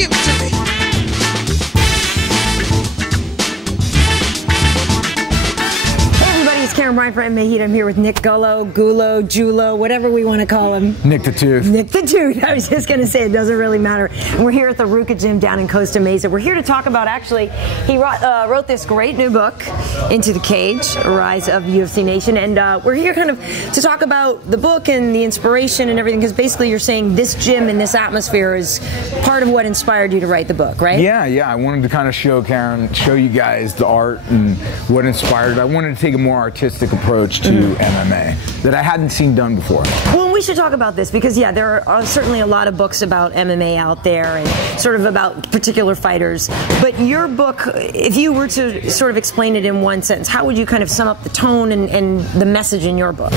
Give it to me. It's Karyn Bryant for MMA H.E.A.T. I'm here with Nick Gullo, Julo, whatever we want to call him. Nick the Tooth. Nick the Tooth. I was just going to say, it doesn't really matter. And we're here at the Ruka gym down in Costa Mesa. We're here to talk about, actually, he wrote this great new book, Into the Cage, Rise of UFC Nation. And we're here kind of to talk about the book and the inspiration and everything, because basically you're saying this gym and this atmosphere is part of what inspired you to write the book, right? Yeah. I wanted to kind of show Karyn, show you guys the art and what inspired it. I wanted to take a more artistic approach to MMA that I hadn't seen done before. Well, we should talk about this because, yeah, there are certainly a lot of books about MMA out there and sort of about particular fighters. But your book, if you were to sort of explain it in one sentence, how would you kind of sum up the tone and the message in your book?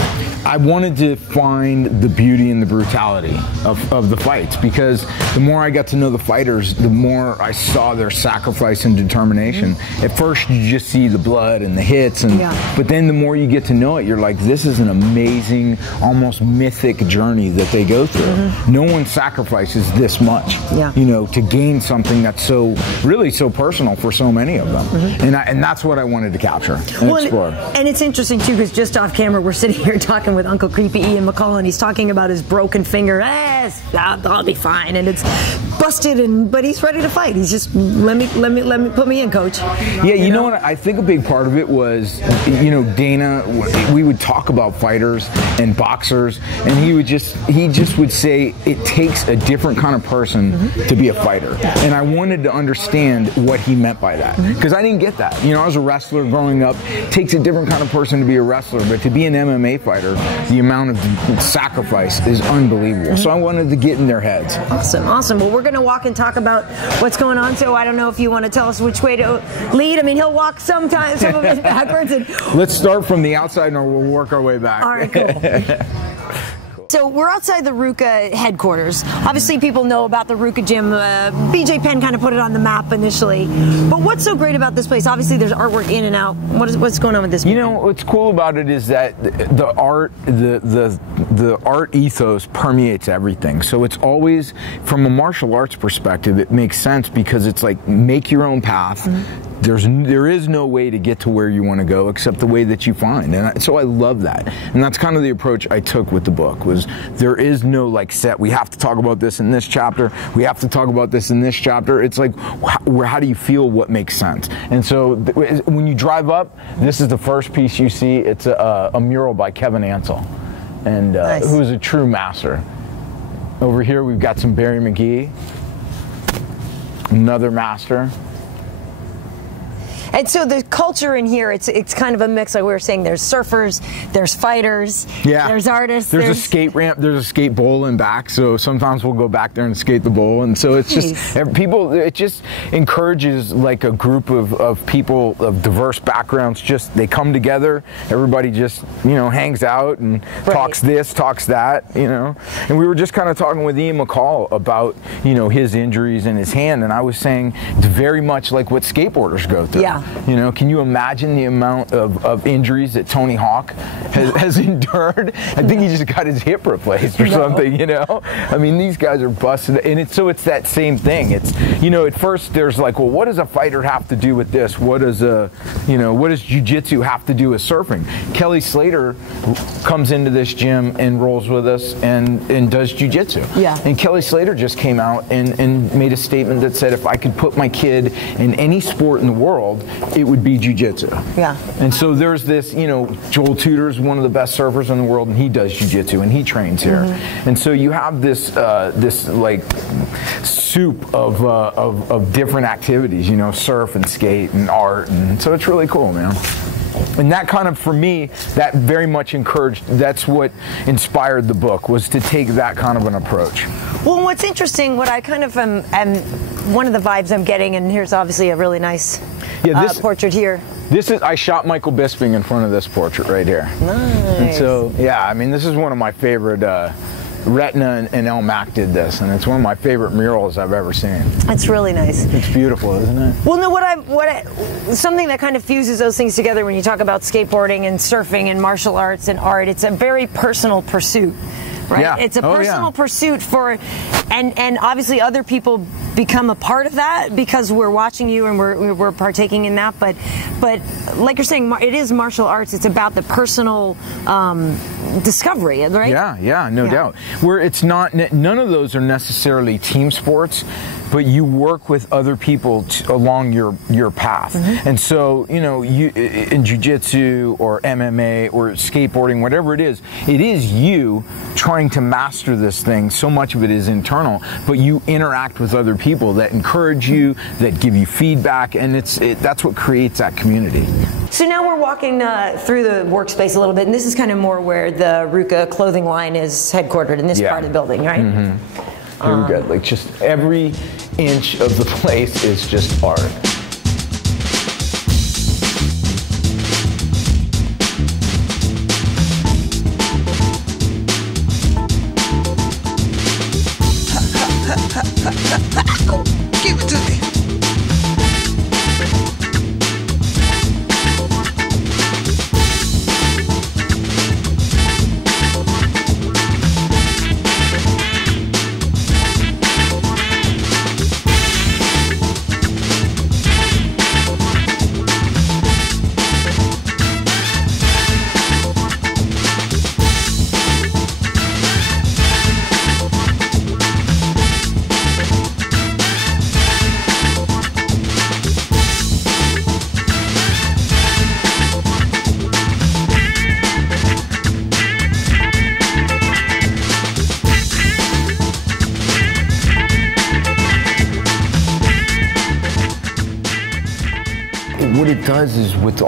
I wanted to find the beauty and the brutality of the fights, because the more I got to know the fighters, the more I saw their sacrifice and determination. At first, you just see the blood and the hits, and but then the more you get to know it, you're like, this is an amazing, almost mythic journey that they go through. No one sacrifices this much, you know, to gain something that's so, really so personal for so many of them. And that's what I wanted to capture and explore. And it's interesting too, because just off camera, we're sitting here talking with Uncle Creepy Ian McCall, and he's talking about his broken finger. I'll be fine, and it's busted, but he's ready to fight. He's just let me put me in, coach. Yeah, you know what? I think a big part of it was, you know, Dana. We would talk about fighters and boxers, and he just would say it takes a different kind of person to be a fighter, and I wanted to understand what he meant by that, because I didn't get that. You know, I was a wrestler growing up. It takes a different kind of person to be a wrestler, but to be an MMA fighter, the amount of sacrifice is unbelievable. So I wanted to get in their heads. Awesome. Well, we're going to walk and talk about what's going on. So I don't know if you want to tell us which way to lead. I mean, he'll walk some of it backwards. And let's start from the outside, and we'll work our way back. All right, cool. So we're outside the Ruka headquarters. Obviously, people know about the Ruka gym. BJ Penn kind of put it on the map initially. But what's so great about this place? Obviously, there's artwork in and out. What's going on with this? You know, what's cool about it is that the art ethos permeates everything. So it's always, from a martial arts perspective, it makes sense, because it's like, make your own path. There is no way to get to where you want to go except the way that you find, and so I love that. And that's kind of the approach I took with the book. Was there is no like set, we have to talk about this in this chapter, we have to talk about this in this chapter. It's like, how do you feel what makes sense? And so when you drive up, this is the first piece you see. It's a mural by Kevin Ansel, and who is a true master. Over here we've got some Barry Mcgee, another master. And so the culture in here, it's kind of a mix. Like we were saying, there's surfers, there's fighters, there's artists. There's a skate ramp, there's a skate bowl in back, so sometimes we'll go back there and skate the bowl. And so it's just, people, it just encourages like a group of people of diverse backgrounds. Just, they come together, everybody just, you know, hangs out and talks this, talks that, you know. And we were just kind of talking with Ian McCall about, you know, his injuries in his hand, and I was saying it's very much like what skateboarders go through. You know, can you imagine the amount of injuries that Tony Hawk has endured? I think he just got his hip replaced or something, you know? I mean, these guys are busted, and it's that same thing. It's, you know, at first there's like, well, what does a fighter have to do with this? What does jiu-jitsu have to do with surfing? Kelly Slater comes into this gym and rolls with us and does jiu-jitsu. And Kelly Slater just came out and made a statement that said, if I could put my kid in any sport in the world, it would be jiu-jitsu. And so there's this, you know, Joel Tudor's one of the best surfers in the world, and he does jiu-jitsu and he trains here. And so you have this this like soup of different activities, you know, surf and skate and art, and so it's really cool, man. And that kind of, for me, that very much encouraged, that's what inspired the book, was to take that kind of an approach. Well, what's interesting, what I kind of am one of the vibes I'm getting, and here's obviously a really nice portrait here. This is, I shot Michael Bisping in front of this portrait right here. Nice. And so, yeah, I mean, this is one of my favorite, Retna and El Mac did this, and it's one of my favorite murals I've ever seen. It's really nice. It's beautiful, isn't it? Well, no, something that kind of fuses those things together when you talk about skateboarding and surfing and martial arts and art, it's a very personal pursuit. Right? It's a personal pursuit for, and obviously other people become a part of that because we're watching you and we're partaking in that. But like you're saying, it is martial arts. It's about the personal discovery, right? Yeah, no doubt. Where it's not, none of those are necessarily team sports, but you work with other people along your path. And so, you know, you in jiu-jitsu or MMA or skateboarding, whatever it is you trying to master this thing. So much of it is internal, but you interact with other people that encourage you, that give you feedback, and that's what creates that community. So now we're walking through the workspace a little bit, and this is kind of more where the Ruka clothing line is headquartered in this part of the building, right? Here we go. Like, just every inch of the place is just art. Give it to me. What it does is with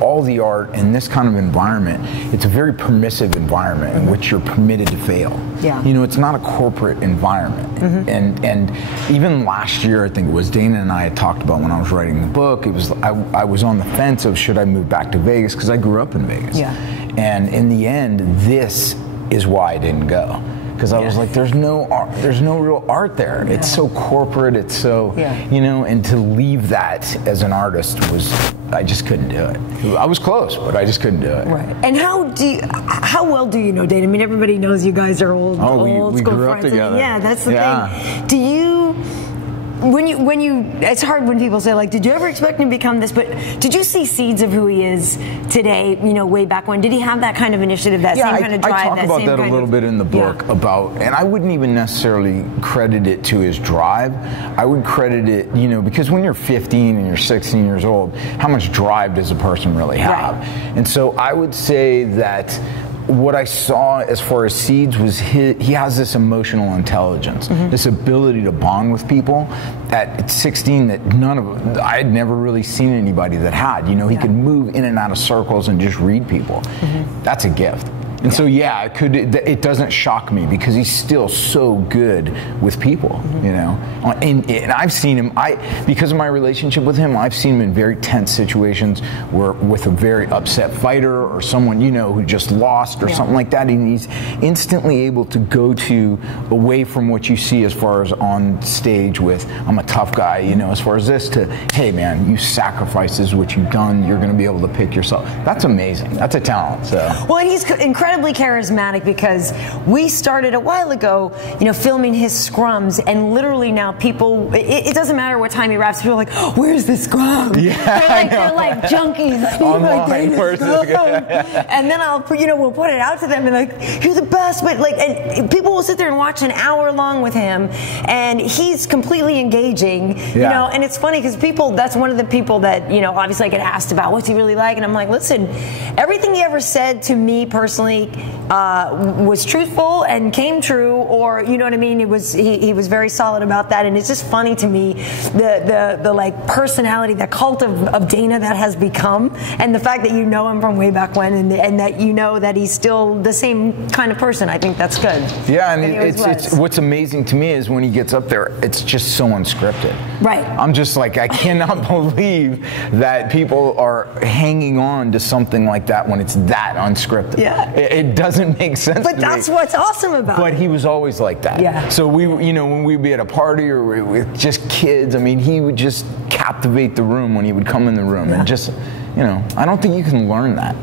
all the art and this kind of environment, it's a very permissive environment in which you're permitted to fail. Yeah. You know, it's not a corporate environment. And even last year, I think it was, Dana and I had talked about when I was writing the book, it was I was on the fence of should I move back to Vegas, because I grew up in Vegas. Yeah. And in the end, this is why I didn't go. Because I was like, there's no real art there. It's so corporate. It's so, you know, and to leave that as an artist I just couldn't do it. I was close, but I just couldn't do it. Right. And how well do you know Dana? I mean, everybody knows you guys are old we school grew friends. up together. Yeah, that's the thing. Do you? When you, it's hard when people say, like, did you ever expect him to become this? But did you see seeds of who he is today, you know, way back when? Did he have that kind of initiative, that same kind of drive? I talk about that a little bit in the book and I wouldn't even necessarily credit it to his drive. I would credit it, you know, because when you're 15 and you're 16 years old, how much drive does a person really have? Right. And so I would say that what I saw as far as seeds was he has this emotional intelligence, this ability to bond with people at 16 that I had never really seen anybody that had. You know, he could move in and out of circles and just read people. That's a gift. And so, it doesn't shock me because he's still so good with people, you know. And I've seen him, because of my relationship with him, I've seen him in very tense situations where with a very upset fighter or someone, you know, who just lost or something like that. And he's instantly able to go away from what you see as far as on stage with, I'm a tough guy, you know, as far as this, to, hey man, you sacrifice, this is what you've done, you're going to be able to pick yourself. That's amazing. That's a talent. So. Well, and he's incredibly charismatic because we started a while ago, you know, filming his scrums, and literally now people, it doesn't matter what time he raps, people are like, oh, where's the scrum? Yeah, they're like junkies. Online, like, and then we'll put it out to them and like, you're the best, but like, and people will sit there and watch an hour long with him, and he's completely engaging, you know, and it's funny because that's one of the people that, you know, obviously I get asked about what's he really like, and I'm like, listen, everything he ever said to me personally was truthful and came true, or you know what I mean. He was very solid about that, and it's just funny to me the like personality, the cult of Dana that has become, and the fact that you know him from way back when, and that you know that he's still the same kind of person. I think that's good. Yeah, and it's what's amazing to me is when he gets up there, it's just so unscripted. Right. I'm just like, I cannot believe that people are hanging on to something like that when it's that unscripted. Yeah. It doesn't make sense. But that's what's awesome about it. But he was always like that. Yeah. So when we'd be at a party or with just kids, I mean, he would just captivate the room when he would come in the room, and just you know, I don't think you can learn that.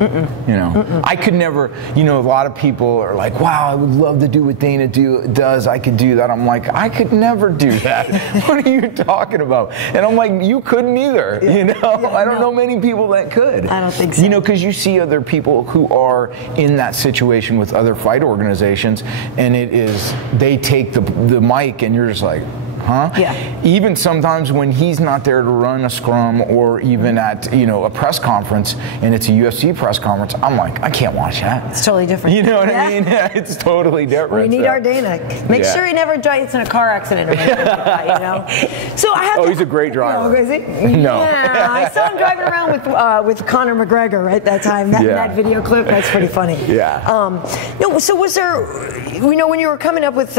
You know, I could never, you know, a lot of people are like, wow, I would love to do what Dana does. I could do that. I'm like, I could never do that. What are you talking about? And I'm like, you couldn't either. You know, I don't know many people that could. I don't think so. You know, because you see other people who are in that situation with other fight organizations, and it is, they take the mic and you're just like, huh? Yeah. Even sometimes when he's not there to run a scrum, or even at, you know, a press conference and it's a UFC press conference, I'm like, I can't watch that. It's totally different. You know what I mean? Yeah, it's totally different. We need our Dana. Make sure he never gets in a car accident or anything like that, you know? So I have he's a great driver. Oh, is he? No. Yeah, I saw him driving around with Conor McGregor, right, that time. That video clip, that's pretty funny. Yeah. No, so was there, you know, when you were coming up with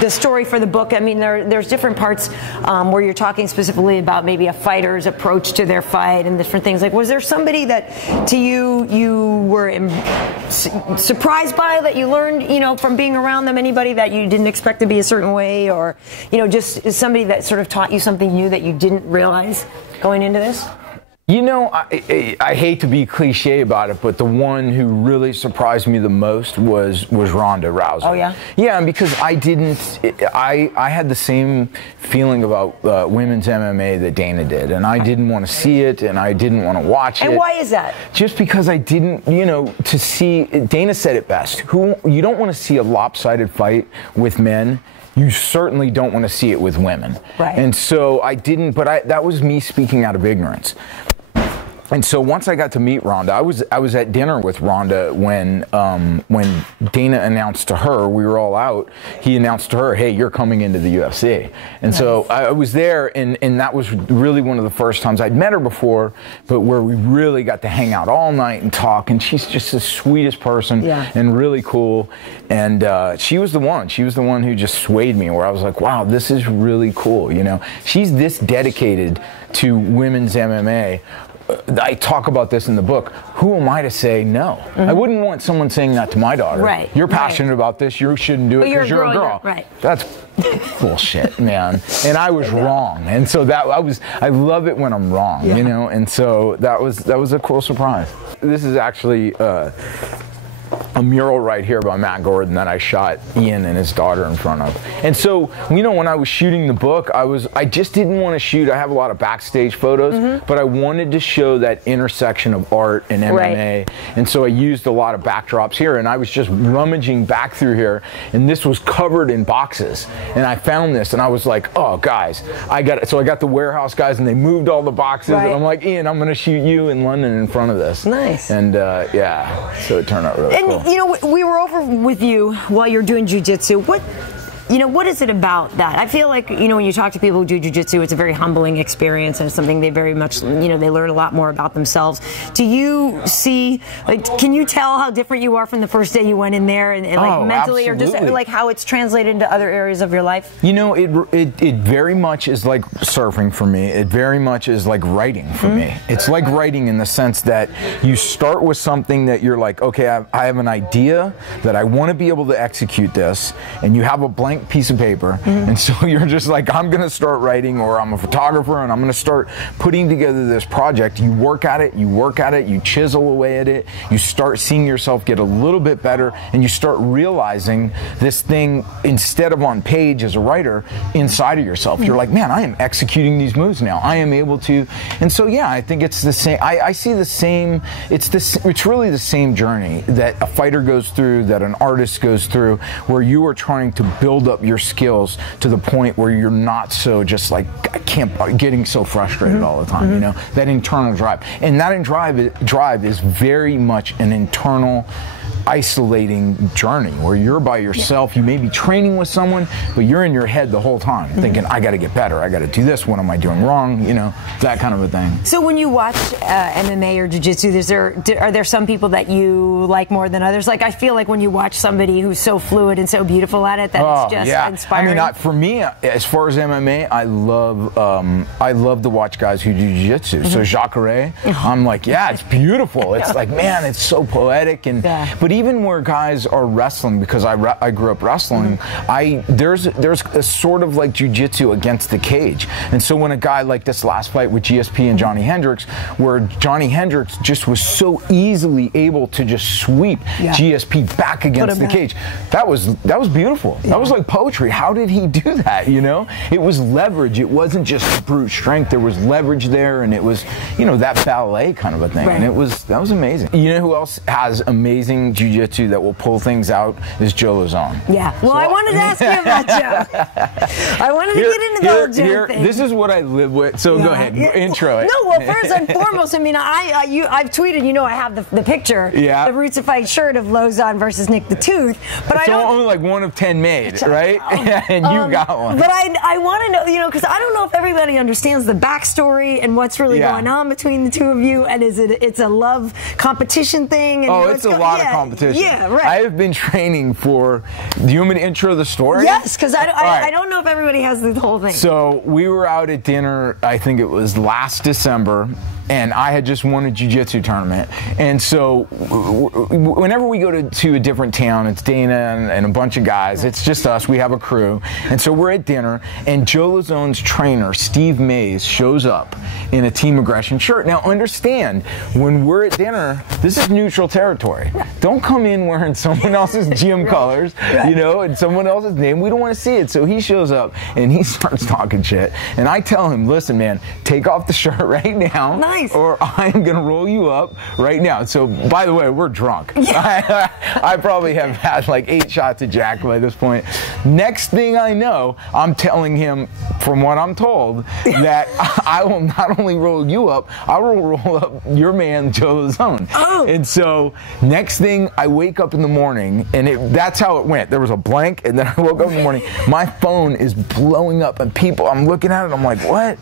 the story for the book, I mean, there's different parts where you're talking specifically about maybe a fighter's approach to their fight and different things. Like, was there somebody that to you were surprised by, that you learned, you know, from being around them? Anybody that you didn't expect to be a certain way, or, you know, just somebody that sort of taught you something new that you didn't realize going into this? You know, I hate to be cliche about it, but the one who really surprised me the most was Ronda Rousey. Oh, yeah? Yeah, because I had the same feeling about women's MMA that Dana did, and I didn't want to see it, and I didn't want to watch it. And why is that? Just because I didn't, you know, to see, Dana said it best, you don't want to see a lopsided fight with men. You certainly don't want to see it with women. Right. And so I didn't, but that was me speaking out of ignorance. And so once I got to meet Ronda, I was at dinner with Ronda when Dana announced to her, we were all out, he announced to her, hey, you're coming into the UFC. And so I was there, and that was really one of the first times I'd met her before, but where we really got to hang out all night and talk, and she's just the sweetest person and really cool. And she was the one who just swayed me, where I was like, wow, this is really cool, you know. She's this dedicated to women's MMA. I talk about this in the book. Who am I to say no? I wouldn't want someone saying that to my daughter. Right. You're passionate about this. You shouldn't do it because you're a girl. Right. That's bullshit, man. And I was wrong. And so I love it when I'm wrong, you know. And so that was a cool surprise. This is actually a mural right here by Matt Gordon that I shot Ian and his daughter in front of. And so, you know, when I was shooting the book, I just didn't want to shoot. I have a lot of backstage photos, but I wanted to show that intersection of art and MMA. And so I used a lot of backdrops here, and I was just rummaging back through here, and this was covered in boxes. And I found this, and I was like, oh, guys, so I got the warehouse guys, and they moved all the boxes, and I'm like, Ian, I'm going to shoot you in London in front of this. Nice. And yeah, so it turned out really cool. You know, we were over with you while you're doing jiu-jitsu. What is it about that? I feel like, you know, when you talk to people who do jiu-jitsu, it's a very humbling experience, and it's something they very much, you know, they learn a lot more about themselves. Do you see, like, can you tell how different you are from the first day you went in there, and like mentally, absolutely. or just like how it's translated into other areas of your life? You know, it very much is like surfing for me. It very much is like writing for me. It's like writing in the sense that you start with something that you're like, okay, I have an idea that I want to be able to execute this, and you have a blank piece of paper, and so you're just like, I'm gonna start writing, or I'm a photographer and I'm gonna start putting together this project. You work at it, you chisel away at it, you start seeing yourself get a little bit better, and you start realizing this thing, instead of on page as a writer, inside of yourself. You're like, man, I am executing these moves now. I am able to. And so yeah, I think it's the same. I see the same. It's really the same journey that a fighter goes through, that an artist goes through, where you are trying to build up your skills to the point where you're not so just like, getting so frustrated all the time, you know, that internal drive. And that drive is very much an internal, isolating journey where you're by yourself. You may be training with someone, but you're in your head the whole time thinking, I got to get better, I got to do this, what am I doing wrong, you know, that kind of a thing. So when you watch MMA or jiu-jitsu, are there some people that you like more than others? Like, I feel like when you watch somebody who's so fluid and so beautiful at it, that it's just inspiring. I mean, for me, as far as MMA, I love to watch guys who do jiu-jitsu. So Jacare, I'm like, yeah, it's beautiful. It's like, man, it's so poetic, and but even where guys are wrestling, because I grew up wrestling, there's a sort of like jiu-jitsu against the cage. And so when a guy like this last fight with GSP and Johnny Hendricks, where Johnny Hendricks just was so easily able to just sweep GSP back against the cage, that was beautiful. That was like poetry. How did he do that? You know, it was leverage. It wasn't just brute strength. There was leverage there, and it was, you know, that ballet kind of a thing. And that was amazing. You know who else has amazing jiu-jitsu that will pull things out is Joe Lauzon. Yeah. Well, so I wanted to ask you about Joe. I wanted to get into the whole Joe thing. This is what I live with. So go ahead, intro it. No, well, first and foremost, I mean, I've tweeted. You know, I have the picture, the Roots of Fight shirt of Lauzon versus Nick the Tooth. But it's only like 1 of 10 made, right? And you got one. But I want to know, you know, because I don't know if everybody understands the backstory and what's really going on between the two of you, and it's a love competition thing. And it's a lot of competition. Yeah, right. I have been training for. Do you want me to intro the story? Yes, because I don't know if everybody has the whole thing. So we were out at dinner. I think it was last December. And I had just won a jiu-jitsu tournament. And so whenever we go to a different town, it's Dana and a bunch of guys. It's just us. We have a crew. And so we're at dinner, and Joe Lauzon's trainer, Steve Mays, shows up in a Team Aggression shirt. Now, understand, when we're at dinner, this is neutral territory. Don't come in wearing someone else's gym colors, you know, and someone else's name. We don't want to see it. So he shows up, and he starts talking shit. And I tell him, listen, man, take off the shirt right now. Nice. Or I'm going to roll you up right now. So, by the way, we're drunk. I probably have had like 8 shots of Jack by this point. Next thing I know, I'm telling him, from what I'm told, that I will not only roll you up, I will roll up your man, Joe Lauzon. Oh. And so, next thing, I wake up in the morning, and that's how it went. There was a blank, and then I woke up in the morning. My phone is blowing up, and I'm looking at it, I'm like, what?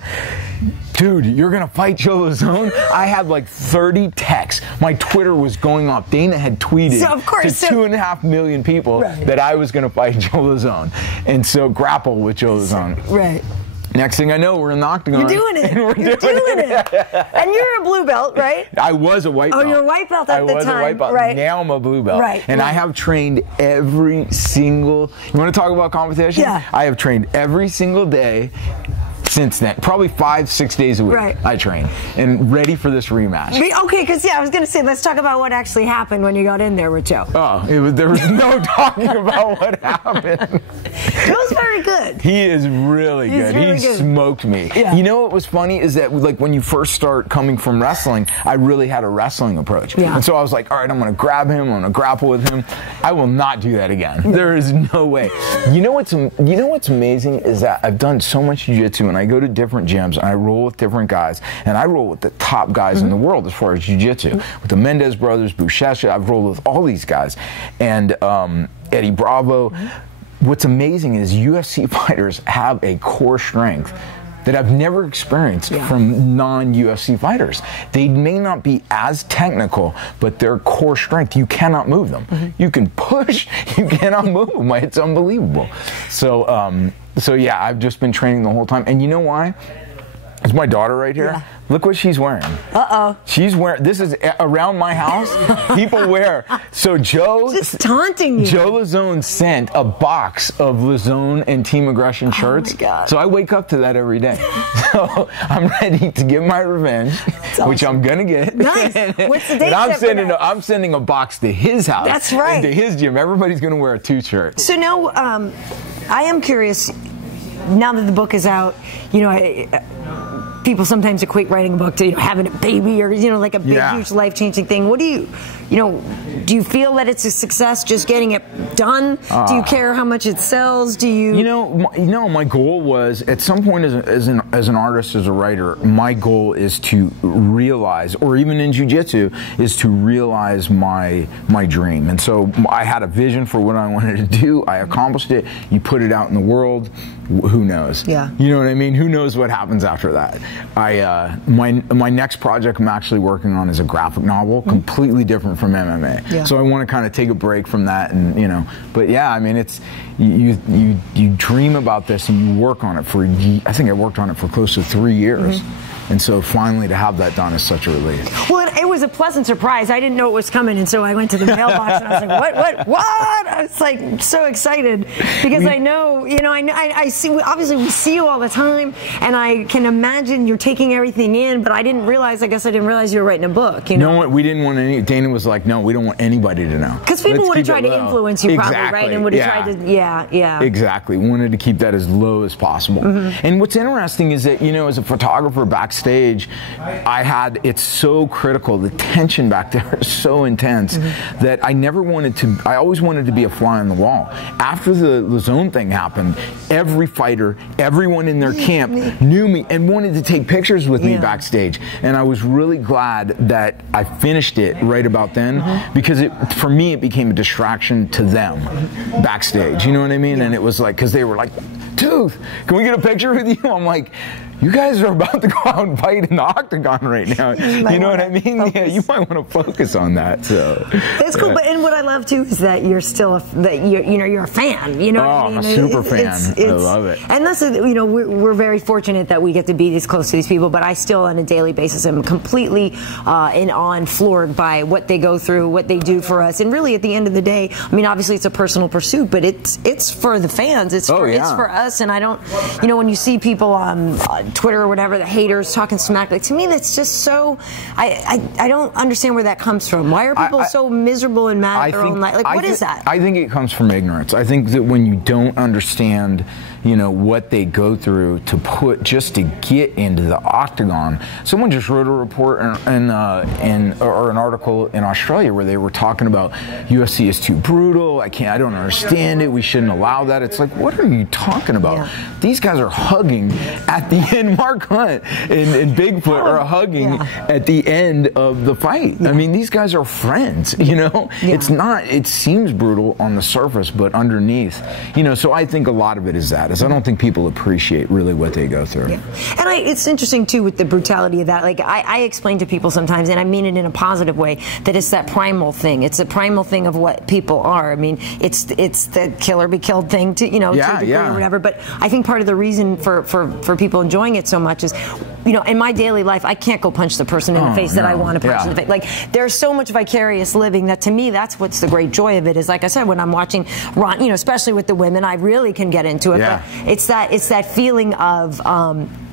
Dude, you're going to fight Joe Lauzon? I had like 30 texts. My Twitter was going off. Dana had tweeted to 2.5 million people that I was going to fight Joe Lauzon. And so grapple with Joe Lauzon. Right. Next thing I know, we're in the octagon. You're doing it. You're doing it. And you're a blue belt, right? I was a white belt. Oh, you're a white belt at the time. I was a white belt. Right. Now I'm a blue belt. Right. And I have trained every single... You want to talk about competition? Yeah. I have trained every single day since then. Probably 5-6 days a week I train. And ready for this rematch. Okay, because I was going to say, let's talk about what actually happened when you got in there with Joe. Oh, there was no talking about what happened. Joe's very good. He is really good. He smoked me. Yeah. You know what was funny is that like when you first start coming from wrestling, I really had a wrestling approach. Yeah. And so I was like, all right, I'm going to grab him. I'm going to grapple with him. I will not do that again. Yeah. There is no way. You know what's amazing is that I've done so much jiu-jitsu, and I go to different gyms and I roll with different guys, and I roll with the top guys in the world as far as jiu-jitsu. With the Mendez brothers, Bouchesha, I've rolled with all these guys. And Eddie Bravo. What's amazing is UFC fighters have a core strength that I've never experienced from non-UFC fighters. They may not be as technical, but their core strength, you cannot move them. You can push, you cannot move them. It's unbelievable. So yeah, I've just been training the whole time. And you know why? It's my daughter right here. Yeah. Look what she's wearing. Uh-oh. She's wearing, this is around my house. People wear, so Joe. Just taunting you. Joe Lauzon sent a box of Lauzon and Team Aggression shirts. Oh my God. So I wake up to that every day. So I'm ready to get my revenge, which I'm going to get. Nice. What's the date? And I'm sending a box to his house. That's right. And to his gym. Everybody's going to wear a 2 shirt. So now, I am curious, now that the book is out, you know, people sometimes equate writing a book to having a baby or like a big, huge, life-changing thing. What do you feel that it's a success just getting it done? Do you care how much it sells? Do you? My goal was at some point as an artist, as a writer, my goal is to realize, or even in jiu-jitsu, is to realize my dream. And so I had a vision for what I wanted to do. I accomplished it. You put it out in the world. Who knows? Yeah. You know what I mean? Who knows what happens after that? My next project I'm actually working on is a graphic novel, completely different from MMA. Yeah. So I want to kind of take a break from that, and But yeah, I mean, it's you dream about this and you work on it for. I think I worked on it for close to 3 years. And so finally to have that done is such a relief. Well, it was a pleasant surprise. I didn't know it was coming, and so I went to the mailbox and I was like, what? I was like so excited because I know, I see, obviously we see you all the time, and I can imagine you're taking everything in, but I didn't realize, I guess I didn't realize you were writing a book. No, we didn't want any, Dana was like, no, we don't want anybody to know. Because people would have tried to influence you probably, right? And would have tried to, yeah. Exactly. We wanted to keep that as low as possible. And what's interesting is that, as a photographer backstage, it's so critical. The tension back there is so intense that I always wanted to be a fly on the wall. After the Lauzon thing happened, every fighter, everyone in their camp knew me and wanted to take pictures with me backstage. And I was really glad that I finished it right about then because for me it became a distraction to them backstage. You know what I mean? And it was like, because they were like, Tooth, can we get a picture with you? I'm like, you guys are about to go out and fight in the octagon right now. You know what I mean? Focus. Yeah, you might want to focus on that. So that's cool. And what I love too is that you're still you're a fan. You know what I mean? I'm a super fan. I love it. And that's we're very fortunate that we get to be this close to these people. But I still, on a daily basis, am completely in awe and floored by what they go through, what they do for us. And really, at the end of the day, I mean, obviously it's a personal pursuit, but it's for the fans. It's for us. And I don't, when you see people on Twitter or whatever, the haters talking smack, like, to me that's just so, I don't understand where that comes from. Why are people so miserable and mad at their own life? Like, what is that? I think it comes from ignorance. I think that when you don't understand what they go through just to get into the octagon. Someone just wrote a report or an article in Australia where they were talking about UFC is too brutal. I don't understand it. We shouldn't allow that. It's like, what are you talking about? Yeah. These guys are hugging at the end. Mark Hunt and Bigfoot are hugging at the end of the fight. Yeah. I mean, these guys are friends. It's not. It seems brutal on the surface, but underneath, So I think a lot of it is that. I don't think people appreciate really what they go through. Yeah. And it's interesting too with the brutality of that. Like I explain to people sometimes, and I mean it in a positive way, that it's that primal thing. It's a primal thing of what people are. I mean, it's the kill or be killed thing to to a degree or whatever. But I think part of the reason for people enjoying it so much is, in my daily life, I can't go punch the person in the face that I want to punch in the face. Like, there's so much vicarious living that, to me, that's what's the great joy of it. Is, like I said, when I'm watching Ron, especially with the women, I really can get into it. Yeah. But it's that feeling of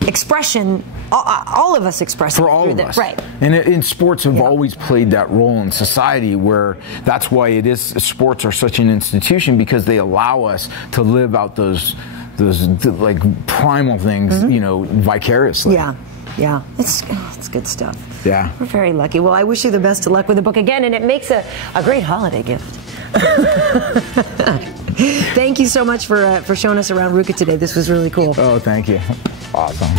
expression. All of us express for all of us, right? And in sports have always played that role in society, where that's why sports are such an institution, because they allow us to live out those like primal things, vicariously. Yeah, it's good stuff. Yeah, we're very lucky. Well, I wish you the best of luck with the book again, and it makes a great holiday gift. Thank you so much for showing us around Ruka today. This was really cool. Oh, thank you. Awesome.